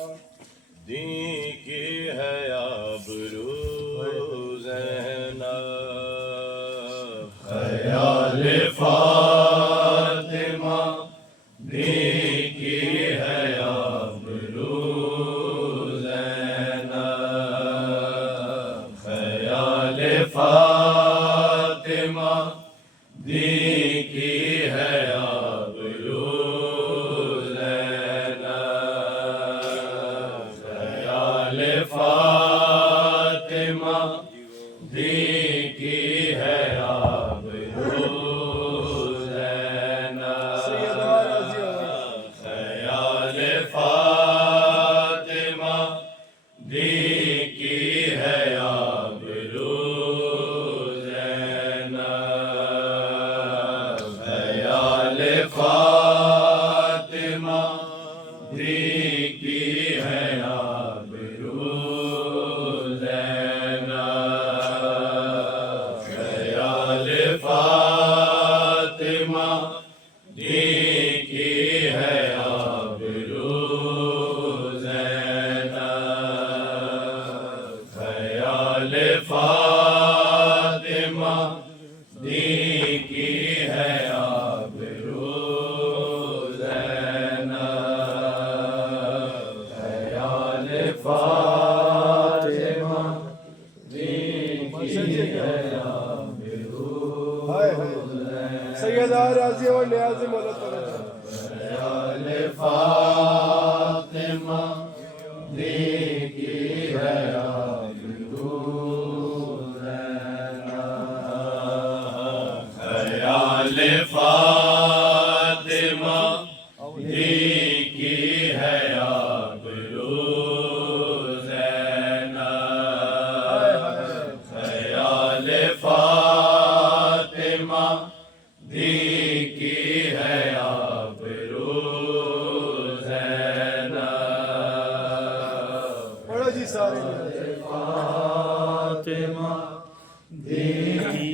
दी की है आबरू ज़ैनब, ख़याल फ़ातिमा दी की है आबरू ज़ैनब, ख़याल फ़ातिमा दी की है आबरू फ़ातिमा दी की है आबरू ज़ैनब, ख़याल फ़ातिमा दी की है आबरू ज़ैनब, ख़याल फ़ातिमा दी की है आबरू फ़ातिमा दी की है आबरू ज़ैनब, ख़याल फ़ातिमा दी की है आबरू ज़ैनब, ख़याल फ़ातिमा दी की है सैयदा राज़िया व नियाज़ मौला ख़याल फ़ातिमा दी की है आबरू ज़ैनब, ख़याल फ़ातिमा दी की है आबरू ज़ैनब, ख़याल फ़ातिमा दी की है आबरू ज़ैनब, पढ़ो जी सारे फ़ातिमा दी की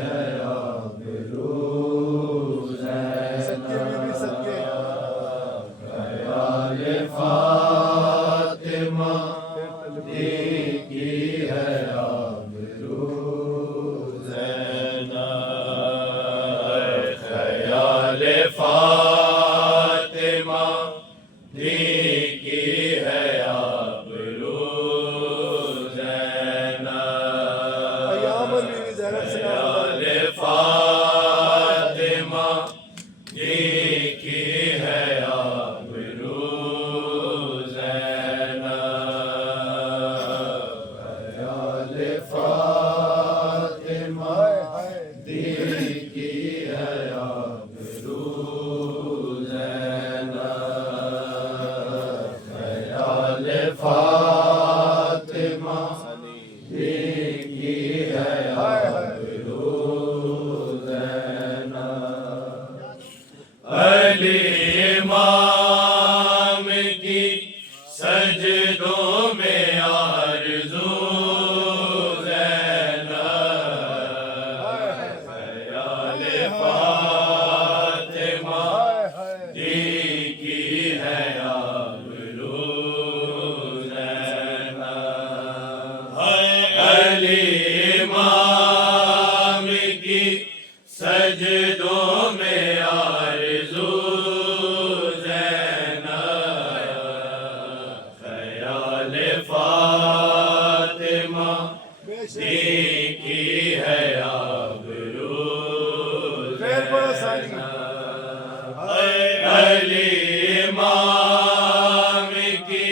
है आबरू सच्चे बीबी सच्चे ख़याल फ़ातिमा दी की है आबरू ज़ैनब, ख़याल फ़ातिमा दी की है आबरू ज़ैनब, अयामन बीबी ज़ैनब ख़याल फ़ातिमा दी की है आबरू ज़ैनब, ख़याल फ़ातिमा दी की है आबरू ज़ैनब, ख़याल फ़ातिमा दी की है आबरू ज़ैनब, अली इमाम की सजदों में आरज़ू ज़ैनब, ख़याल फ़ातिमा दी की है आबरू ज़ैनब, अली इमाम की सजदों में आरज़ू ज़ैनब, ख़याल फ़ातिमा दी की है आबरू ज़ैनब, अली इमाम की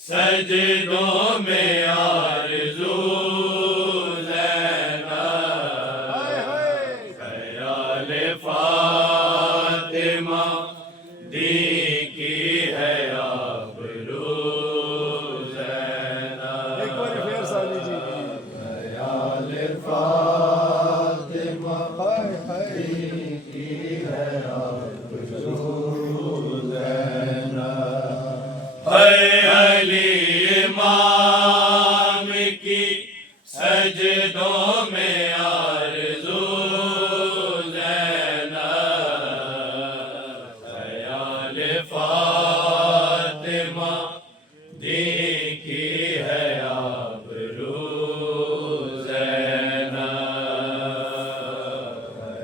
सजदों में आरज़ू ज़ैनब, ख़याल फ़ातिमा दी की है आबरू ज़ैनब, एक बार फिर सानी जी ख़याल फ़ातिमा दी की है आबरू ज़ैनब, अली इमाम की सजदों में आरज़ू ज़ैनब, ख़याल फ़ातिमा दीन की है आबरू ज़ैनब।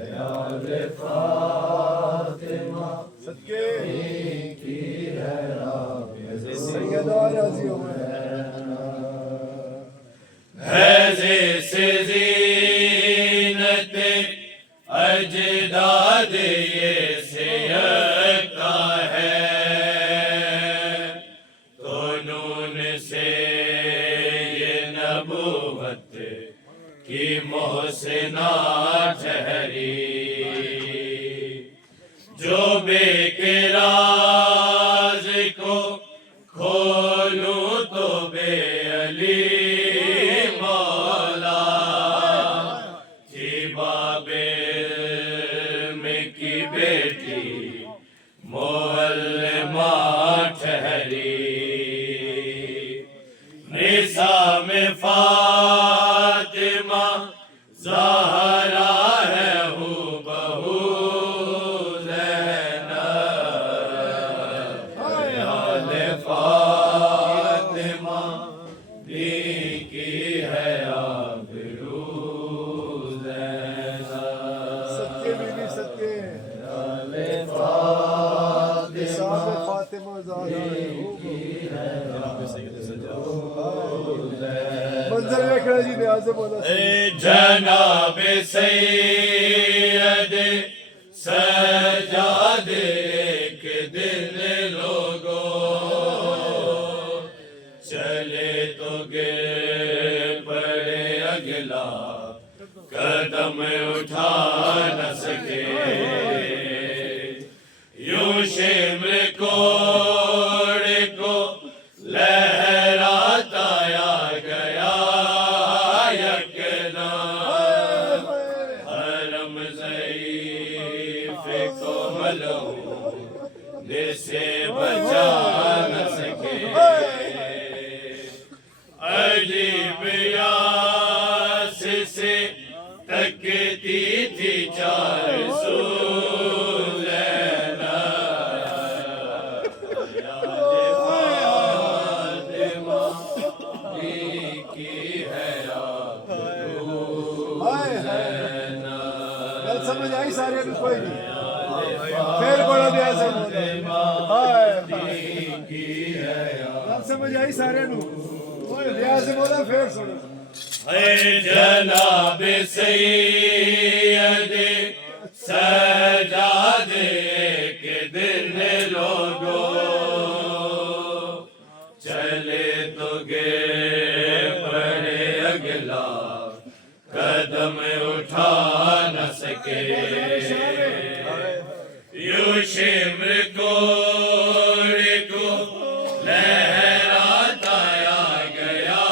ख्याल फातिमा सदके की है सैयदा राजी हो हैज़े से ज़ीनत अजदाद ये सियका है, तो नून से ये नबूवत की मोहसिना ठहरी। जो बेकराज को खोलूं तो बे अली मौला की बाबे में की बेटी मुअल्लिमा ठहरी। निसा में फातिमा ज़हरा है हूबहू ज़ैनब। ख्याल फातिमा दीन की है आबरू ज़ैनब। सदके बीबी सदके ख्याल फातिमा साहब फातिमा ज़हरा मंजर देखना जी न्याज़ मौला जनाब सैयद सजाद एक दिन लोगों चले तो गिर पड़े अगला कदम उठा न सके। यूं शिमर कोड़े को लहराता आ गया यकदम। हरम ज़ईफ़ को मलहून से बचा न सके। अजीब यास से तकती थी चार सू समझ आई सारे को कोई नहीं फिर बड़ा न्याज़ मौला हाय समझ आई सारे को न्याज़ मौला फिर सुनो। जनाब सैयद सजाद एक दिन लोगों चले तो गिर पड़े अगला कदम उठा न सके। यूं शिमर कोड़े को लहराता आ गया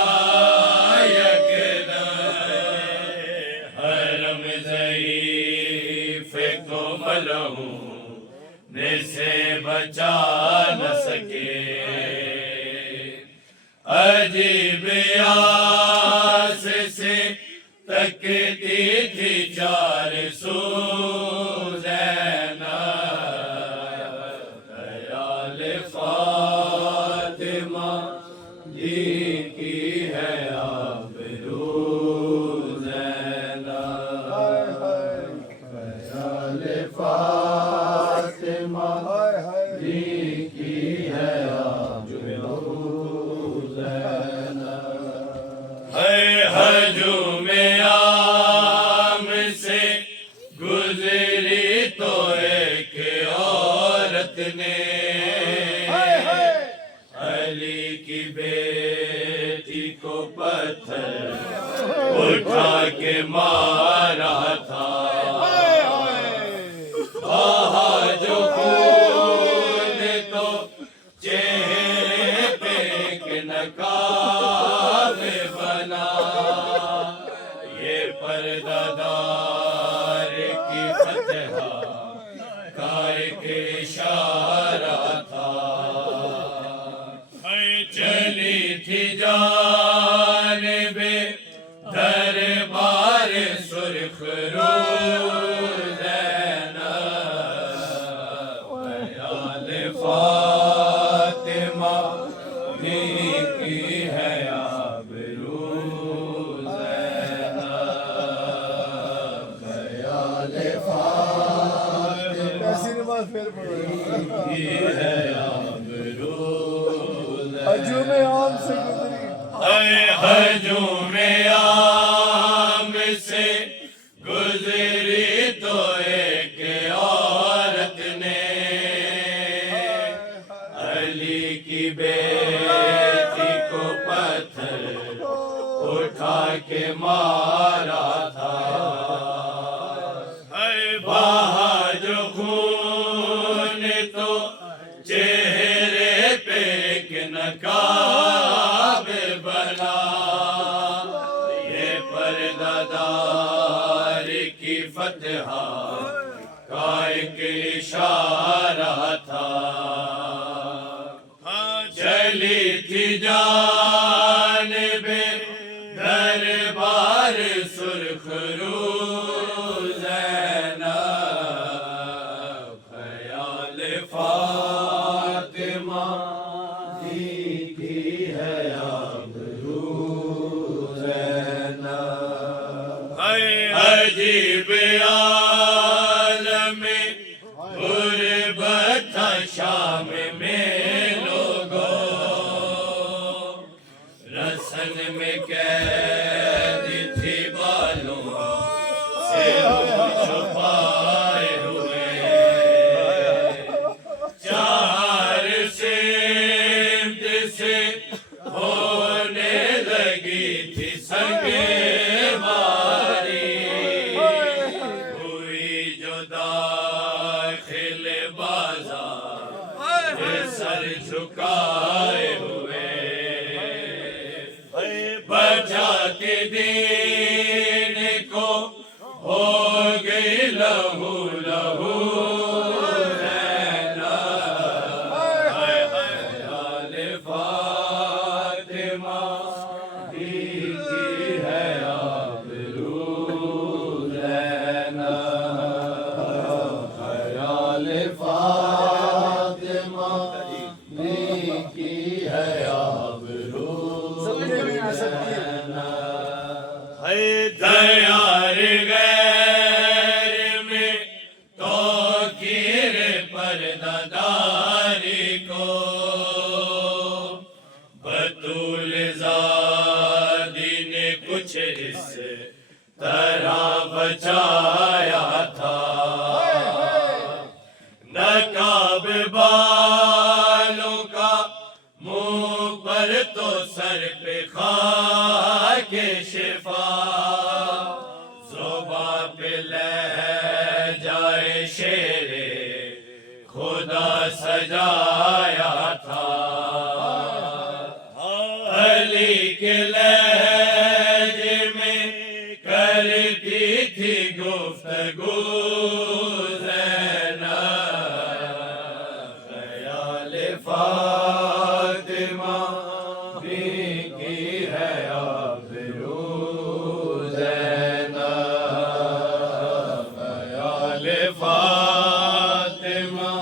यकदम। हरम ज़ईफ़ को मलहून से बचा न सके। अजीब यास से तकती थी चार सू ज़ैनब। ख्याल फातिमा दीन की है आबरू ज़ैनब। ख्याल फातिमा दीन की है आबरू ज़ैनब। हजूम आम से गुजरी तो एक औरत ने अली की बेटी को पत्थर उठा के मारा था। बहा जो खून तो चेहरे पे एक नकाब बना। ये पर्दादार की फतह का एक इशारा था। चली थी जानिबे दरबार सुर्ख रू ज़ैनब। ख्याल फातिमा की है आबरू ज़ैनब ख्याल फातिमा ऐसी नमाज फिर पढ़ो की है आबरू हजूम आम से गुजरी हजूम आम से गुजरी तो एक औरत ने अली की बेटी को पत्थर उठा के मारा था बहा जो खून तो चेहरे पे एक नकाब बना ये पर्दादार की फतहा का एक इशारा था चली थी जानिबे दरबार सुर्खरू ज़ैनब ख्याल फातिमा की है आबरू ज़ैनब अजीब आलम गुरबत था शाम में लोगों रसन में कैद थी बालों से छुपाए हुए चार सिमत से होने लगी थी संगे मारी हुई जो दाखिल बाजार सर झुकाए हुए बचाते दीन को हो गई लहू लहू ख्याल फातिमा की है आबरू ज़ैनब ख्याल फातिमा की है आबरू दयार गैर में तो गिर पर्दादारी को बतूल ज़ादी ने कुछ इस तरह बचाया था नकाब बालों का मुंह पर तो सर पे खाके शिफा ज़ुबा पे लह जाए शेरे खुदा सजाया था अली के लहजे में करती थी गुफ्तगू ज़ैनब ख्याल फातिमा की है आबरू ज़ैनब ख्याल फातिमा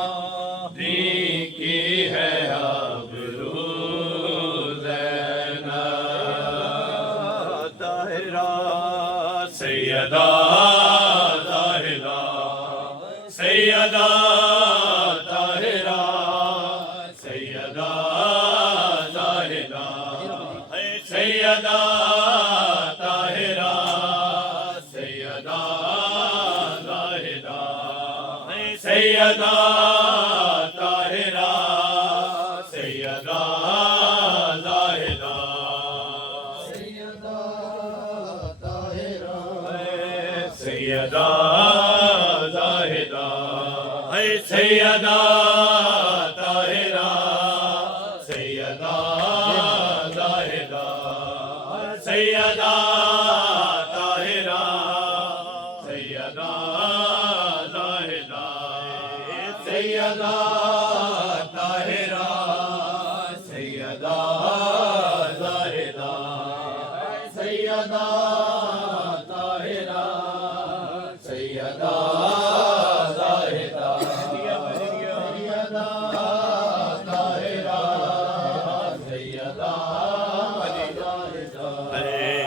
की है आबरू ज़ैनब ताहिरा सैयदा ताहिरा सैयदा ताहिरा सैयदा ताहिरा सैयदा ताहिरा सैयदा ताहिरा सैयदा ताहिरा सैयदा ताहिरा सैयदा ज़ाहिदा सैयदा ताहिरा सैयदा ज़ाहिदा सैयदा ताहिरा सैयदा ज़ाहिदा सैयदा ताहिरा सैयदा ज़ाहिदा सैयदा ताहिरा सैयदा ज़ाहिदा सैयदा ताहिरा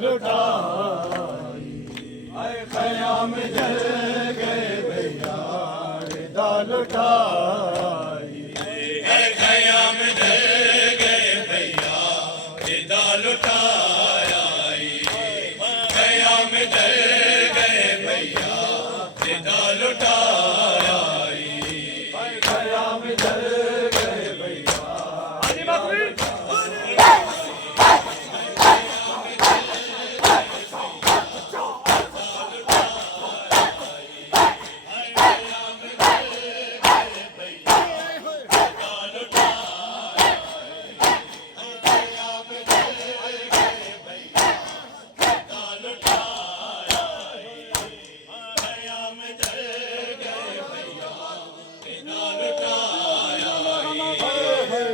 लुटाई, आए खयाम जल गए भैया रिदा लुटाई, खयाम जल गए भैया रिदा लुटाया, खयाम जल गए भैया रिदा लुटाया, खयाम जल गए भैया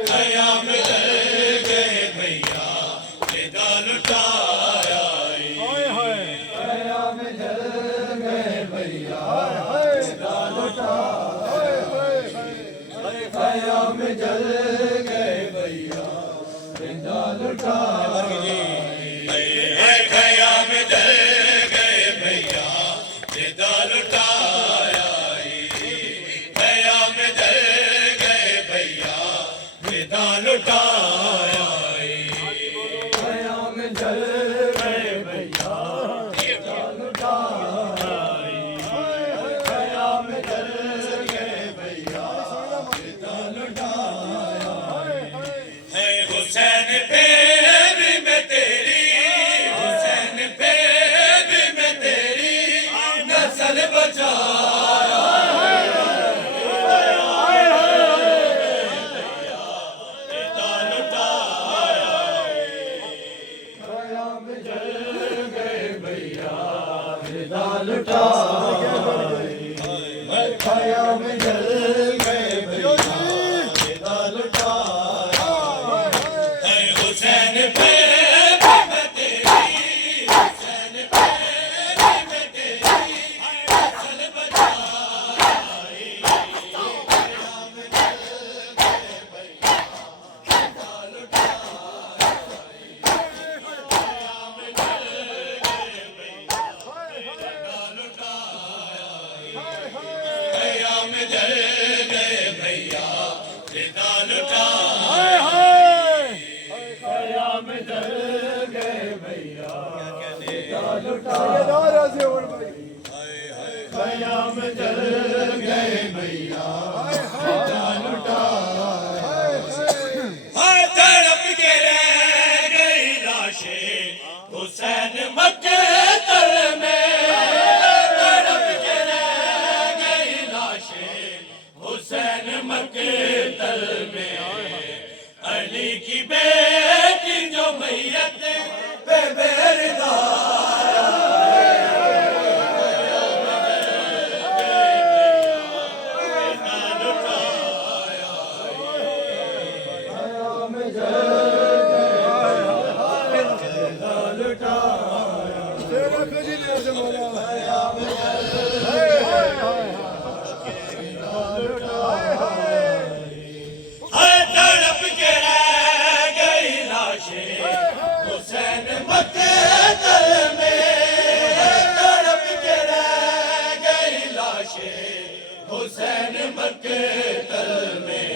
खयाम जल गए भैया रिदा लुटाया, खयाम जल गए भैया रिदा लुटाई, खयाम जल गए भैया रिदा लुटाई, खयाम जल गए भैया रिदा लुटाया, खयाम जल गए भैया रिदा लुटाया, खयाम जल गए भैया रिदा लुटाई, खयाम जल गए भैया रिदा लुटाई, हुसैन पे भी मैं तेरी, हुसैन पे भी मैं तेरी नस्ल बचाया, रिदा लुटाया, खयाम जल गए भैया रिदा लुटाई, खयाम जल गए भैया रिदा लुटाई, हुसैन पे भी मैं तेरी, हुसैन पे भी मैं तेरी नस्ल बचाया, खयाम जल गए भैया रिदा लुटाया, खयाम जल गए भैया रिदा लुटाई, खयाम जल गए भैया रिदा लुटाई, हाय तड़प के रह गई लाशें हुसैन मकतल में, तड़प के रह गई लाशें हुसैन मकतल में, अली की बेटी जो मैयत बेबेरदा, खयाम जल गए रिदा लुटाई, तेरा खजीने से मौला खयाम जल गए रिदा लुटाई, हाय तड़प के रह गई लाशें हुसैन मकतल में, तड़प के रह गई लाशें हुसैन मकतल में,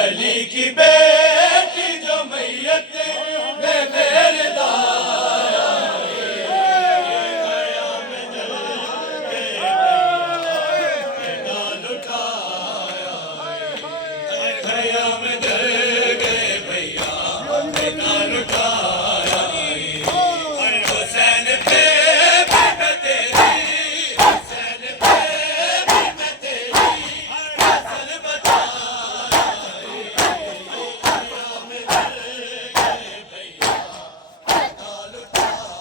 अली की बेटी जो मैयत बेबेरदा, खयाम जल गए रिदा लुटाया, खयाम जल गए भैया रिदा लुटाया, हुसैन पे भी मैं तेरी, हुसैन पे भी मैं तेरी नस्ल बचाया, खयाम जल गए भैया रिदा लुटाया,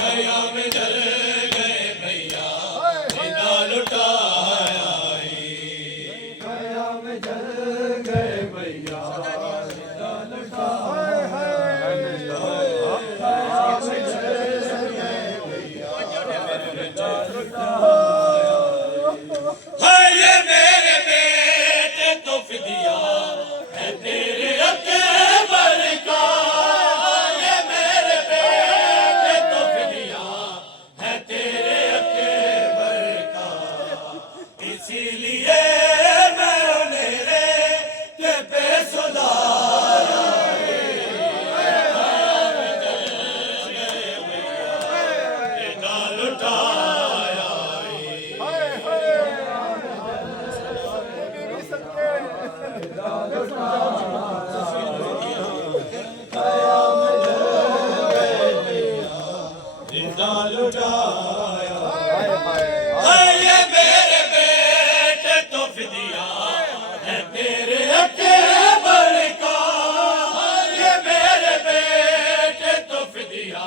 खयाम जल गए भैया रिदा लुटाया, खयाम जल गए भैया रिदा लुटाया, खयाम जल गए भैया रिदा लुटाई, खयाम जल गए भैया रिदा लुटाई, हाय ये मेरे तेरे अकबर का ये मेरे बेटे तो फिदिया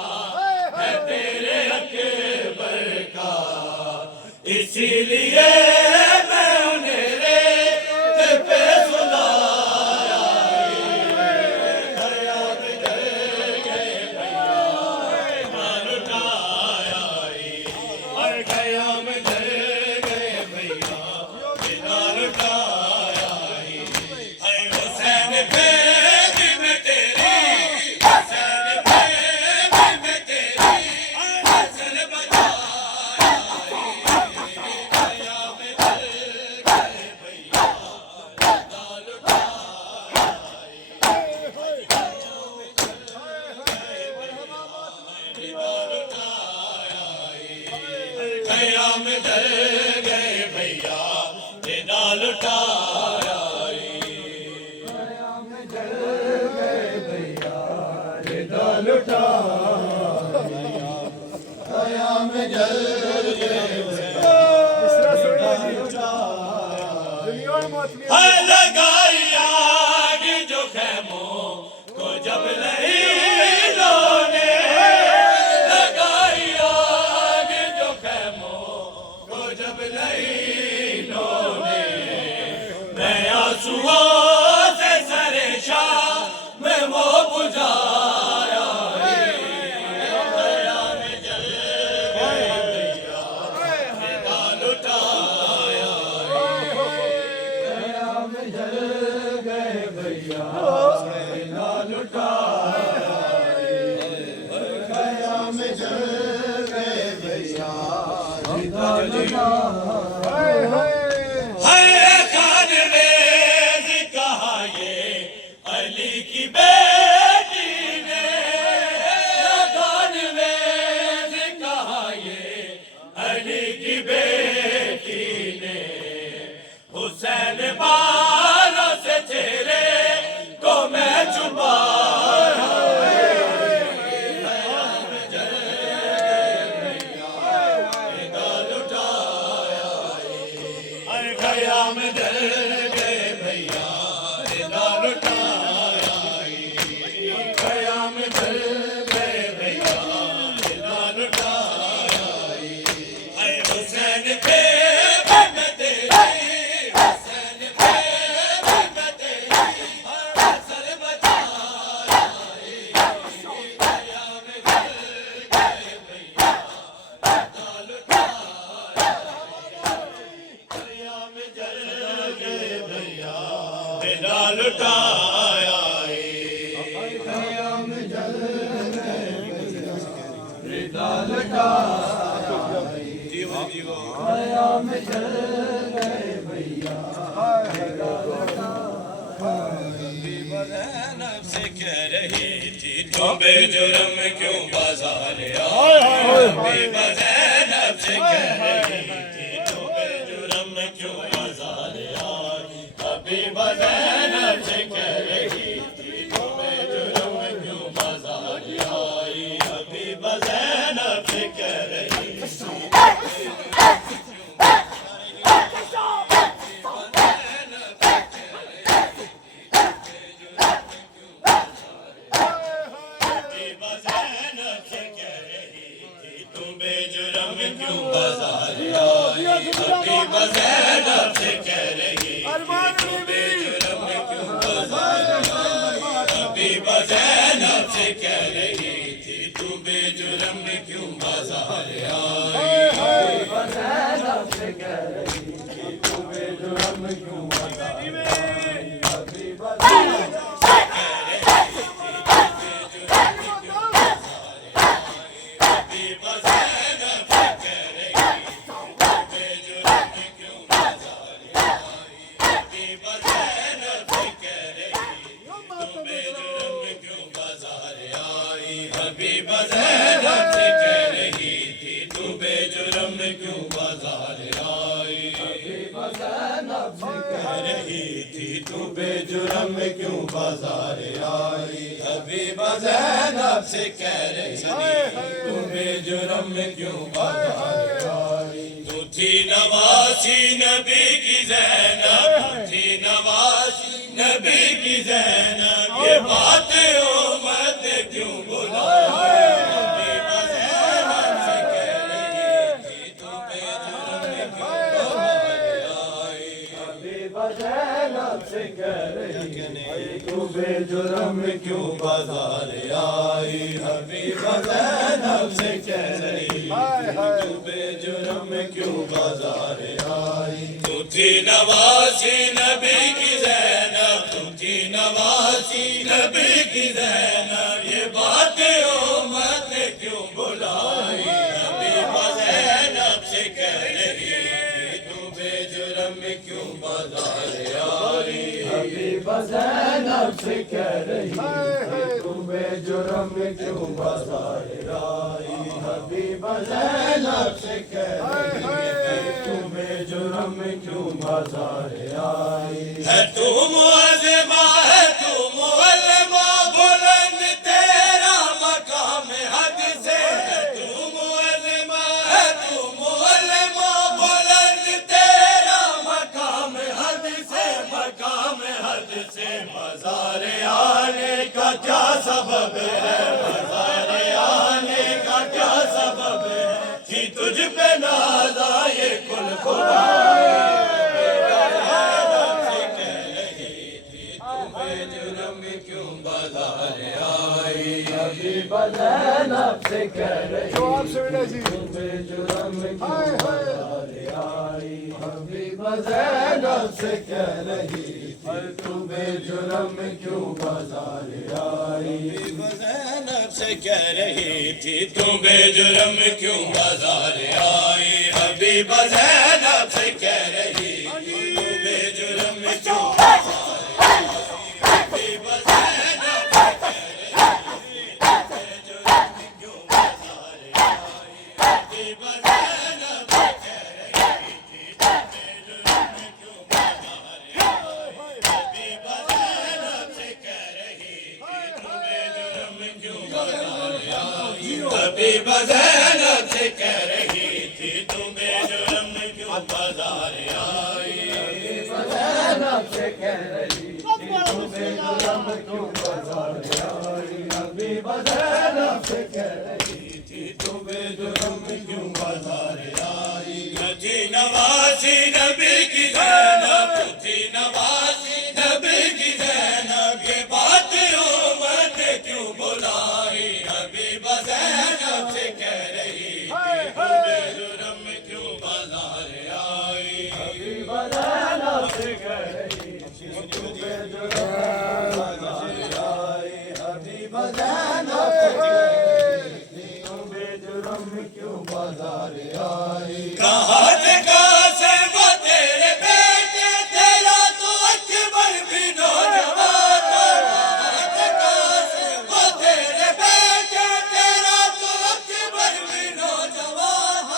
है तेरे अकबर का इसीलिए मैं उन्हें रेत पे सुलाया खयाम जल गए भैया लुटाया और खयाम जल गए भैया बिना लुटाया हुसैन बेग में तेरी हुसैन बेग में तेरी हसन बजाया खयाम जल गए भैया बिना लुटाया खयाम जल गए भैया बिना लुटाया है लगाई आग जो खैमों को जब लहीनों ने लगाई आग जो खैमों को जब लहीनों ने मैं आंसुओं से सरे शाह में वो बुझाया खयाम जल गए भैया बिना लुटाया है खानवेज कहा ये अली की बेटी ने खानवेज कहा ये अली की बेटी ने हुसैन बालों से चेहरे को मैं छुपाया खयाम जल गए भैया बिना लुटाया खयाम जल गए भैया बिना लुटाया हुसैन पे मैं तेरी हुसैन पे मैं तेरी हसन बचाया खयाम जल गए भैया बिना लुटाया खयाम जल गए भैया बिना लुटाया ज़ैनब से कह रही थी तुम बेजुर्म क्यों बाजार आए ज़ैनब से कह रही थी तुम बेजुर्म क्यों बाजार आए ज़ैनब से कह रही थी तुम बेजुर्म क्यों बाजार आई ज़ैनब से कह रही थी बेजुर्म क्यों बाजार आई ज़ैनब से कह रही थी बेजुर्म क्यों बाजार आई ज़ैनब से कह रही थी तू बेजुर्म क्यों बाजार आई ज़ैनब से कह रही थी तू बेजुर्म क्यों बाजार ज़ैनब से कह रही थी तू बेजुर्म क्यों बाजार आई ज़ैनब से कह रही थी तू बेजुर्म क्यों बाजार आई ज़ैनब से कह रही थी तू बेजुर्म क्यों बाजार आई तू थी नवासी नबी की ज़ैनब थी नवासी नबी की ज़ैनब ये बात उम्मत क्यों बुलाई हबीबा ज़ैनब से कह रही थी तू बेजुर्म क्यों बाजार आई हबीबा ज़ैनब से कह रही थी तू बेजुर्म क्यों बाजार आई हबीबा ज़ैनब से कह रही थी तू बेजुर्म क्यों बाजार आई तू थी नवासी नबी की ज़ैनब तू थी नवासी नबी की ज़ैनब ये बात उम्मत ने क्यों बुलाई हबीबा ज़ैनब से कह रही थी तू बेजुर्म क्यों बाजार आई हबीबा ज़ैनब से कह रही थी तू बेजुर्म क्यों बाजार आई हबीबा ज़ैनब से कह रही थी तू बेजुर्म क्यों बाजार आई है तू मुअज़्ज़िमा है तू मुअल्लिमा बुलंद तेरा मकाम हद से है तू मुअल्लिमा है तू मुअल्लिमा बुलंद तेरा मकाम हद से मज़ार आने का क्या सबब है मज़ार आने का क्या सबब है कि तुझ पे नाज़ा ये कुल खुदा हबीबा ज़ैनब से कह रही तू बेजुर्म क्यों बाजार आई हबीबा ज़ैनब से कह रही तू बेजुर्म क्यों बाजार आई ज़ैनब से कह रही थी तू बेजुर्म क्यों बाजार आई हबीबा ज़ैनब से कह रही थी तू बेजुर्म क्यों हबीबा ज़ैनब से कह रही थी बेजुर्म क्यों बाजार आई हबीबा ज़ैनब से कह रही थी बेजुर्म क्यों बाजार आई हबीबा ज़ैनब से कह रही थी तू बेजुर्म क्यों बाजार आई हबीबा ज़ैनब से कह रही थी तू बेजुर्म क्यों बाजार आई ज़ैनब से कह रही थी तू बेजुर्म क्यों बाजार आई हबीबा ज़ैनब से कह रही थी तू बेजुर्म क्यों बाजार आई थी नवासी नबी की ज़ैनब थी नवासी नबी की ज़ैनब ये बात उम्मत क्यों बुलाई हबीबा ज़ैनब से कह रही थी तू बेजुर्म क्यों बाजार आई हबीबा ज़ैनब से कह रही थी तू बेजुर्म बाजार आई हबीबा ज़ैनब से कह रही थी तू बेजुर्म क्यों बाजार आई कहाँ से वो तेरे बेटे तेरा तो अकबर भी नौजवान कहाँ से वो तेरे बेटे तेरा तो अकबर भी नौजवान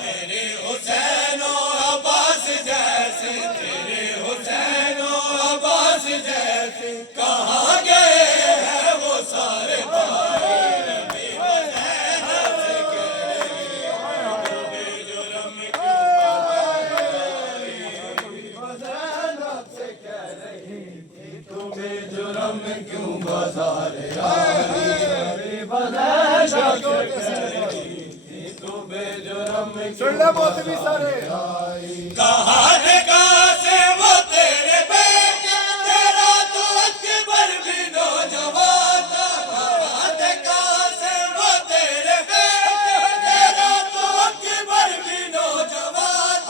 तेरे हुसैन और अब्बास जैसे तेरे हुसैन और अब्बास जैसे कहाँ गए हैं वो सारे भाई हबीबा ज़ैनब से कह रही तू बेजुर्म क्यों हबीबा ज़ैनब से कह रही थी तू बेजुर्म क्यों बाजार आई हबीबा ज़ैनब से कह रही थी तू बेजुर्म क्यों बाजार आई कहाँ से वो तेरे बेटे तेरा तो अकबर भी नौजवान कहाँ से वो तेरे बेटे तेरा तो अकबर भी नौजवान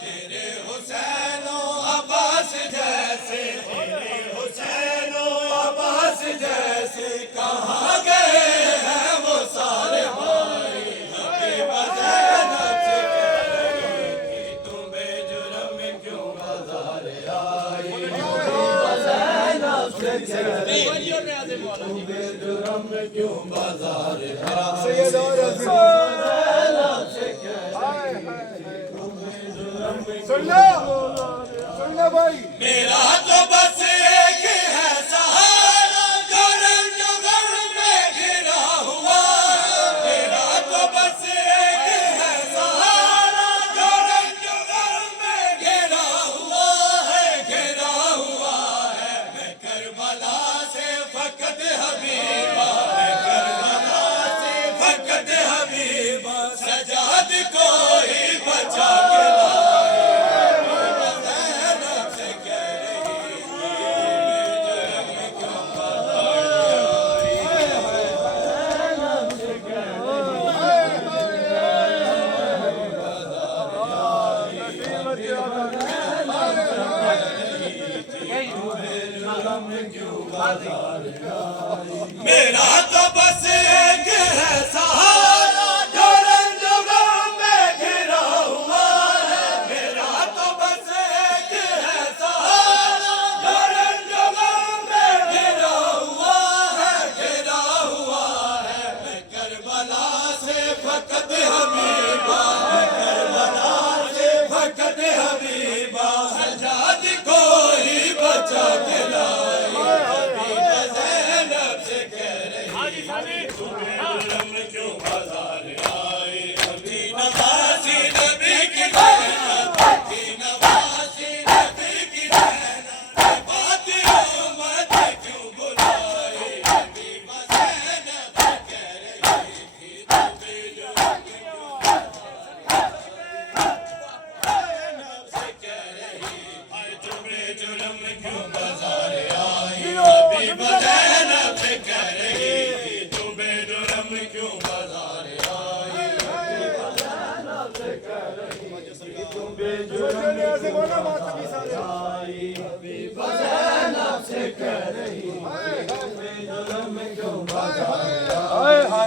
तेरे हुसैन और अब्बास जैसे तेरे हुसैन और अब्बास जैसे कहाँ गए हैं वो सारे भाई हबीबा ज़ैनब से कह रही थी तू बेजुर्म क्यों बाजार आई हबीबा ज़ैनब से कह रही थी तू बेजुर्म क्यों बाजार आई हबीबा ज़ैनब से कह रही थी तू बेजुर्म सुन लो भाई मेरा तो बस एक है सहारा जो रंग गम में घिरा हुआ मेरा तो बस एक है सहारा जो रंग गम में घिरा मेरा तो बस एक है सहारा जो रंजों में घिरा हुआ है। मेरा तो बस एक है सहारा जो रंजों में घिरा हुआ है, घिरा हुआ है। मैं करबला से फकत हबीबा, मैं करबला से फकत हबीबा, सजाद को ही बचा के लाई। हबीबा ज़ैनब से कह रही तुम्हें जुर्म क्यों बाजार आई। अभी नवासी नबी की ज़ैनब, अभी नवासी नबी की ज़ैनब, बात उम्मत क्यों बुलाई। हबीबा ज़ैनब से कह रही थी तुम्हें जुर्म क्यों ज़ैनब से कह रही हाय तुम्हें जुर्म क्यों बाजार आई। हबीबा ज़ैनब से कह रही थी तुम्हें जुर्म क्यों बाजार आई। चलिए ऐसे बोलो बात कभी सारे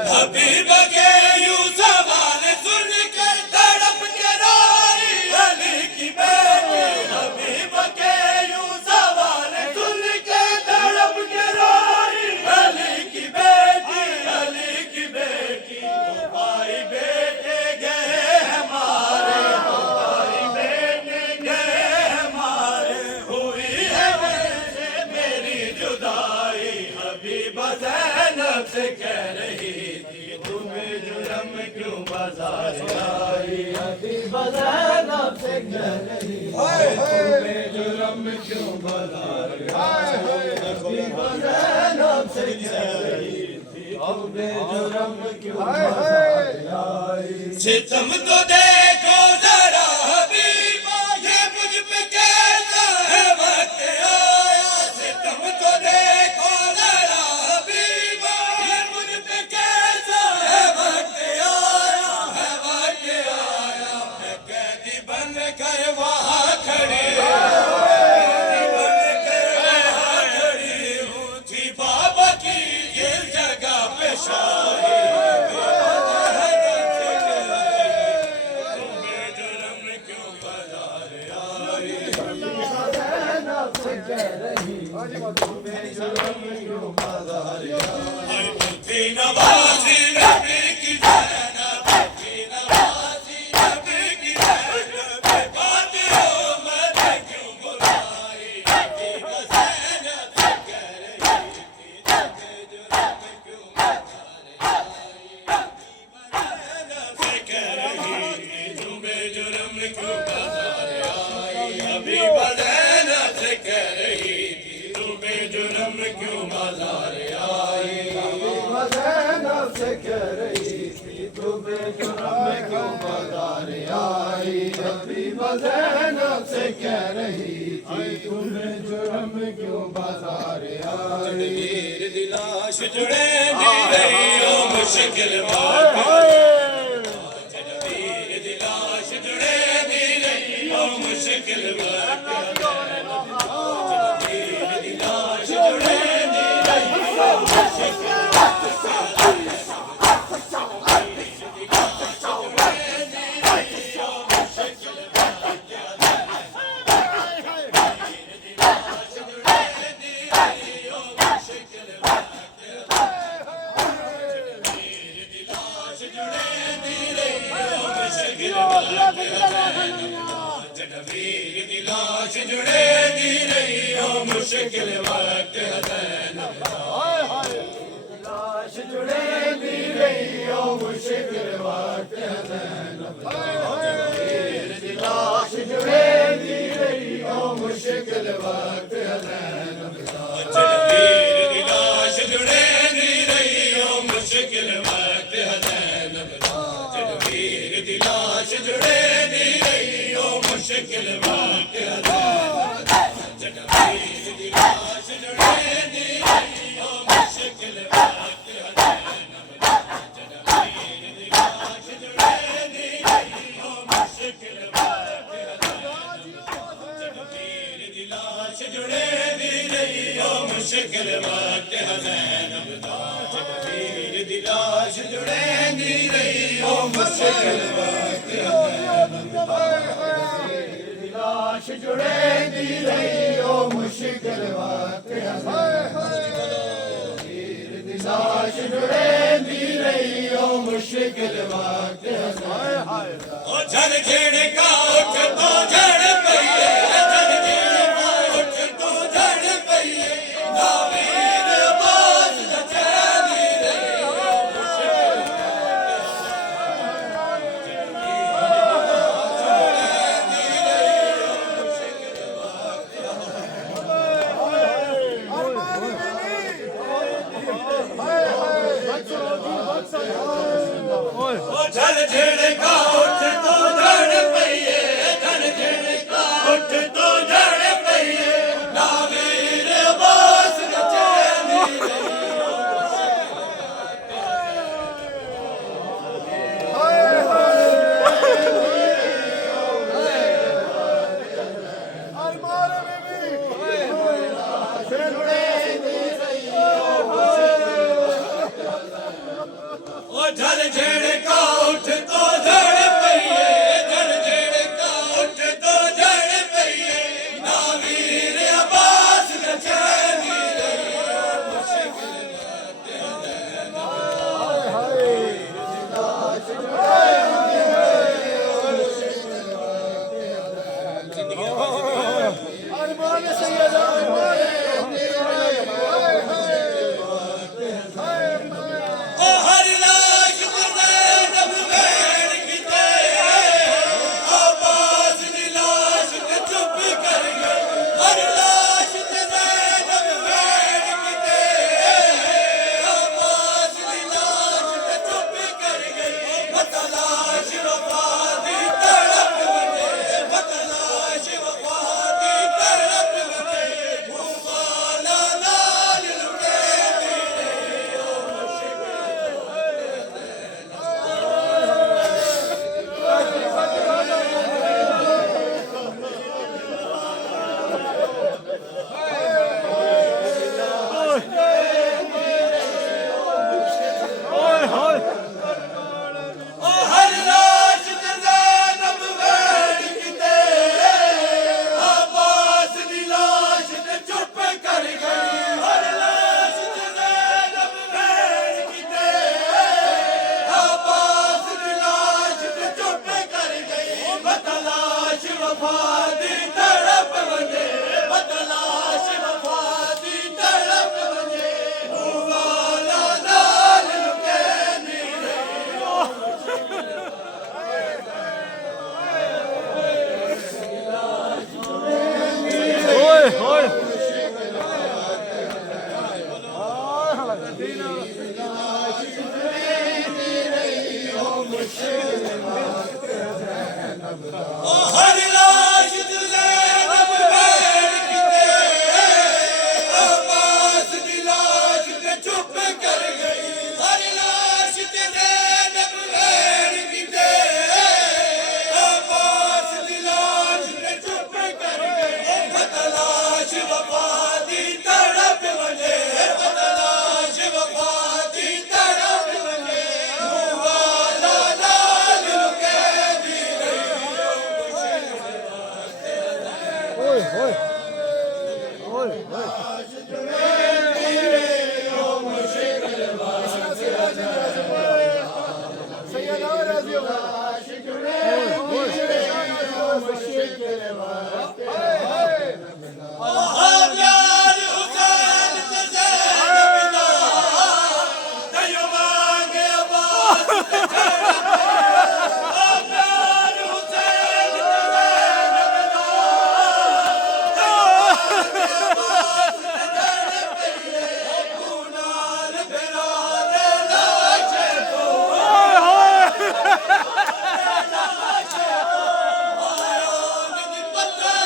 हबीबा के यूं सवाल सुन कर तड़प के रोई अली की बेटी। हबीबा के यूं सवाल सुन के तड़प के रोई अली की बेटी, अली की बेटी। ओ भाई बेटे गए हमारे, ओ भाई बेटे गए हमारे, हुई है वैसे मेरी जुदाई। हबीबा ज़ैनब से कह रही थी तुम्हें जुर्म क्यों बाजार आई। हबीबा ज़ैनब से कह रही तुम्हें जुर्म क्यों बाजार आई। हबीबा ज़ैनब से कह रही थी तुम्हें जुर्म क्यों बाजार आई। सितम तो देखो जरा हबीबा, ये मुझ पे कैसा है वक्त आया। सितम तो देखो जरा हबीबा, ये मुझ पे कैसा है वक्त आया, है वक्त आया। मैं कैदी बन कर वहाँ खड़ी, कैदी बन कर वहाँ खड़ी हूँ। थी बाबा की जिस जगह पे शाही। तुम्हें जुर्म क्यों बाजार आई। ज़ैनब से कह रही तुम्हें जुर्म क्यों बाजार आई। थी नवासी नबी की ज़ैनब, थी नवासी नबी की ज़ैनब, बात उम्मत क्यों बुलाई। हबीबा ज़ैनब से कह रही थी तुम्हें जुर्म क्यों बाजार आई। हबीबा ज़ैनब से कह रही थी तुम्हें जुर्म क्यों बाजार आई। हबीबा ज़ैनब से कह रही थी तुम्हें जुर्म क्यों बाजार आई। हबीबा ज़ैनब से कह रही थी तुम्हें जुर्म क्यों बाजार आई। हबीबा ज़ैनब से कह रही थी तुम्हें जुर्म क्यों बाजार आई। वीर दिलाश जुड़े दी रही ओ मुश्किल बात। वीर दिलाश जुड़े दी रही ओ मुश्किल बात। वीर दिलाश जुड़े दी रही ओ मुश्किल वीर दिलाश जुड़े दी रही ओ मुश्किल वक्त है ज़ैनब। लाश जुड़े दी रही ओ मुश्किल वक्त है ज़ैनब। लाश जुड़े दी रही ओ मुश्किल वक्त है ज़ैनब। वीर दिलाश जुड़े दी रही ओ मुश्किल वक्त है ज़ैनब। वीर दिलाश जुड़े दी रही ओ मुश्किल वक्त है ज़ैनब। वीर दिलाश जुड़े दी रही ओ मुश्किल वक्त है ज़ैनब। वीर दिलाश जुड़े दी रही ओ मुश्किल वक्त है ज़ैनब। मुश्किल वक्त ज़ैनब दा वीर दी लाश जुड़ेंदी रही ओ मुश्किल वक्त लाश जुड़ेंदी रही ओ मुश्किल वक्त लाश जुड़ेंदी रही ओ मुश्किल वक्त ओ जल छेड़ का उठ तो जड़ पईए जल छेड़ का उठ तो जड़ पईए ना वीर अब्बास दा चैनी रही ओ मुश्किल ओ जल छेड़ का उठ तो जड़ पईए जल छेड़ का उठ तो जड़ पईए ना वीर अब्बास दा चैनी रही ओ जल छेड़ का उठ तो जड़ पईए जल छेड़ का उठ तो जड़ पईए ना वीर अब्बास दा चैनी रही ओ मुश्किल अरमान सैयदा ओ हर लाश ते ज़ैनब बैठ किते अब्बास दी लाश ते चुप कर गए हर लाश ते ज़ैनब बैठ किते अब्बास दी लाश ते चुप कर गए मतलाश वफा दी तड़प वने मतलाश वफा दी तड़प वने मुबाला नाल लुटे दी रही ओ ओ हर लाश ते ज़ैनब बैठ किते अब्बास दी लाश ते चुप कर गई हर लाश ते ज़ैनब बैठ किते अब्बास दी लाश ते चुप कर गई मतलाश वफा दी तड़प वने मतलाश वफा दी तड़प वने मुबाला नाल लुकैंदी रही ओ हर लाश ते ज़ैनब बैठ किते अब्बास दी लाश ते चुप कर गई हर लाश ते ज़ैनब बैठ किते अब्बास दी लाश ते चुप कर गई मतलाश वफा दी तड़प वने मतलाश वफा दी तड़प वने मुबाला नाल लुकैंदी रही सैयदा राजी हो प्यार हुसैन ते ज़ैनब दा तयो मांगे अब्बास ते प्यार हुसैन ते ज़ैनब दा तयो मांगे अब्बास ते पईए नाल बिरा दे लाशे तो आया दी पत्ता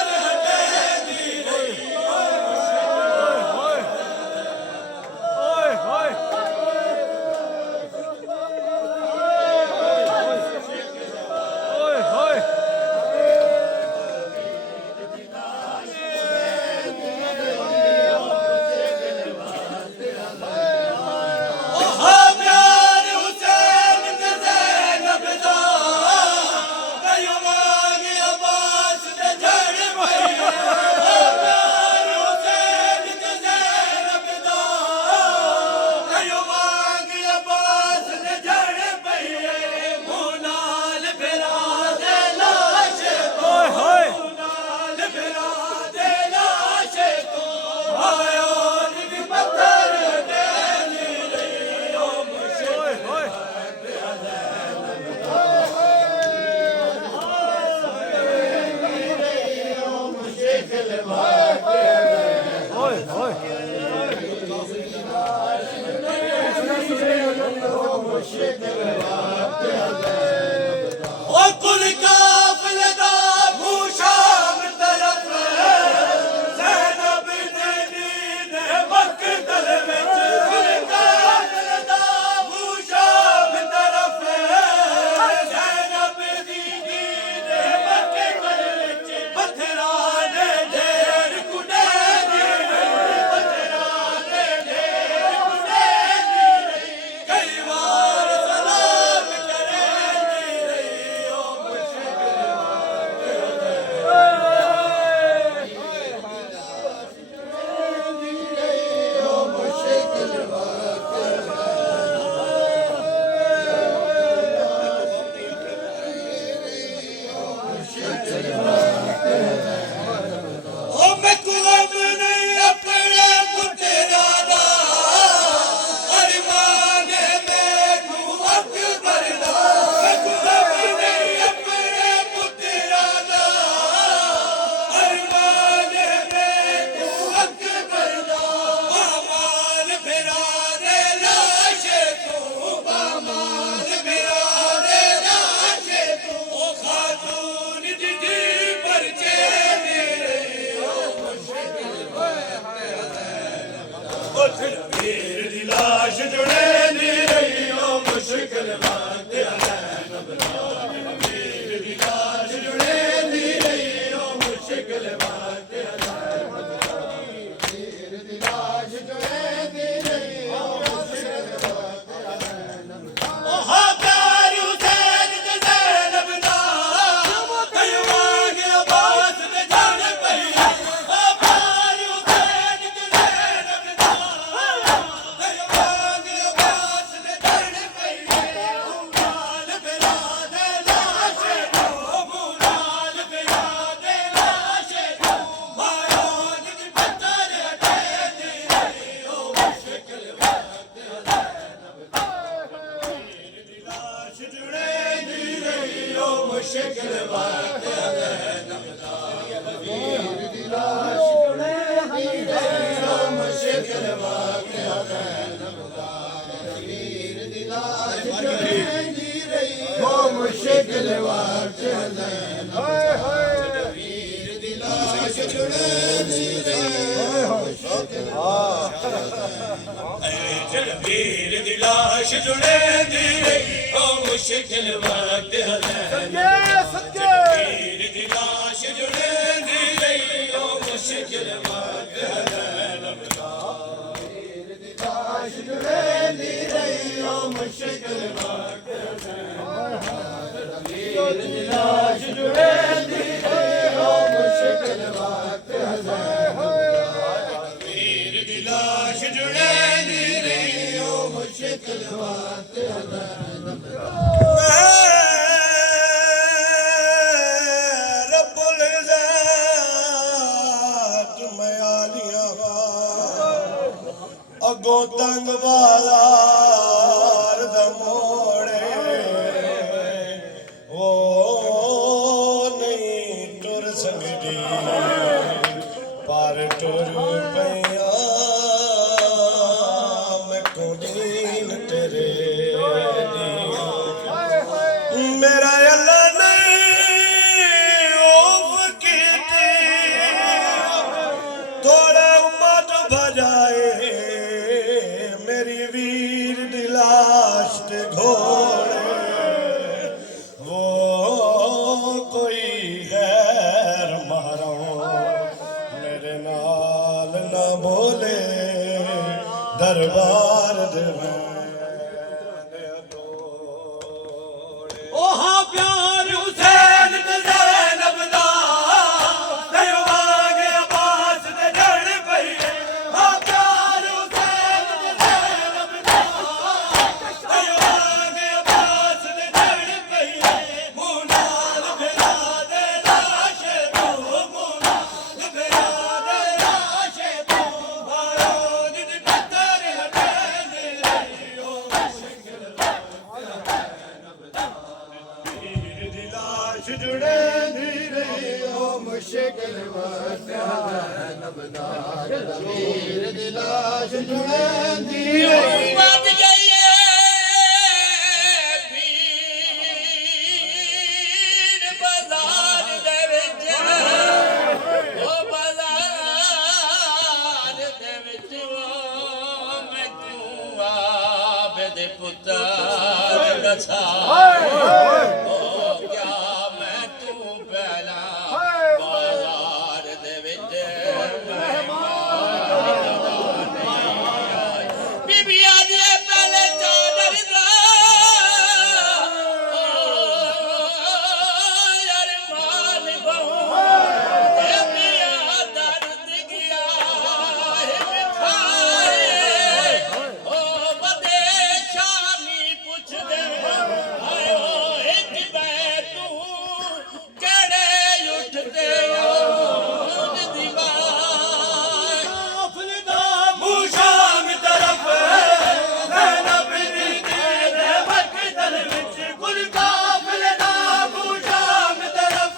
ओ कुल काफिले दा भूषाम तरफ ज़ैनब ने दीने मक़तल विच कुल काफिले दा भूषाम तरफ ज़ैनब दी दीने मक़तल विच पत्थरां दे ढेर कुड़े पत्थरां दे ढेर कुड़े कई बार सलाम करेंदी रही ओ ओ मैं गुलाम नहीं अपने पुत्रा दा अरमान मैनू अकबर दा मैं गुलाम नहीं अपने पुत्रा दा अरमान मैनू अकबर दा बामाल फिरा दे लाशे तू बामाल फिरा दे लाशे तू ओ खातून जिदी परचे मेरे वीर दी लाश जुड़े दी रही ओ मुश्किल वक्त वीर दी लाश जुड़े दी रही ओ मुश्किल वक्त ओ हा प्यार हुसैन ते ज़ैनब दा कलवाग अब्बास ते जान पई ओ प्यार हुसैन ते ज़ैनब दा कलवाग अब्बास ते जान पई मुनाल बिरा दे लाशे तो मुनाल बिरा दे लाशे तो मारो दी पत्थर हटे दी रही ओ मुश्किल वक्त लाश जुड़े दी रही ओ मुश्किल वक्त मुश्किल वक्त वीर दी लाश जुड़े दी रही ओ मुश्किल वक्त सदके वीर दी लाश जुड़े दी रही ओ मुश्किल वक्त वीर दी लाश जुड़े दी रही ओ मुश्किल वक्त रब्बुल इज़्ज़त मैं आलिया अगों तंग बाज़ार दा मोड़े ओ नहीं टुर सकदी पर टुर पईया मैं कुड़ीन तेरे दी मेरा अल्लाह नहीं ओ फकीर थोड़ा उम्मत भजाए मेरी वीर दी लाश ते घोड़े वो कोई गैर मारो मेरे नाल ना बोले दरबार दे ओ हाँ प्यार हुसैन ते ज़ैनब दा कलवाग अब्बास ते जड़ पई हाँ प्यार हुसैन ते ज़ैनब दा कलवाग अब्बास ते जड़ पई मुनाल फिरा दे लाशे तो मुनाल फिरा दे लाशे तो मारो दी पत्थर हटे दे रही ओ मुश्किल वीर दी लाश जुड़े दी रही ओ मुश्किल वक्त वीर दी लाश जुड़े दी रही बात गई है दसा ओ क्या मैं तू पहला बाजार दे विच बीबिया दे पहले चादर दा यार मान बहु बीबिया दर्द गया है मिठाई ओ बदे शामी पुछ दे आयो एक बै तू केड़े उठते ऊन दी बात काफिले दा मुँह शाम तरफ ज़ैनब दी दीद मकदल विच गुल काफिले दा मुँह शाम तरफ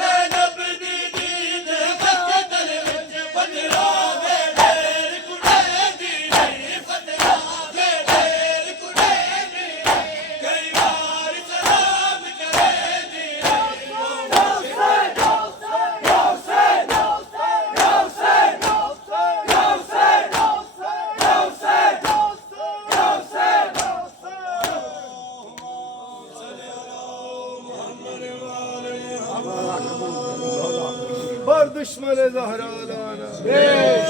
ज़ैनब दी दीद मकदल विच बदरा दे ढेर कुड़े दी नहीं बदरा दे ढेर कुड़े दी कई बार सलाम करे दी दुश्मन ज़हरा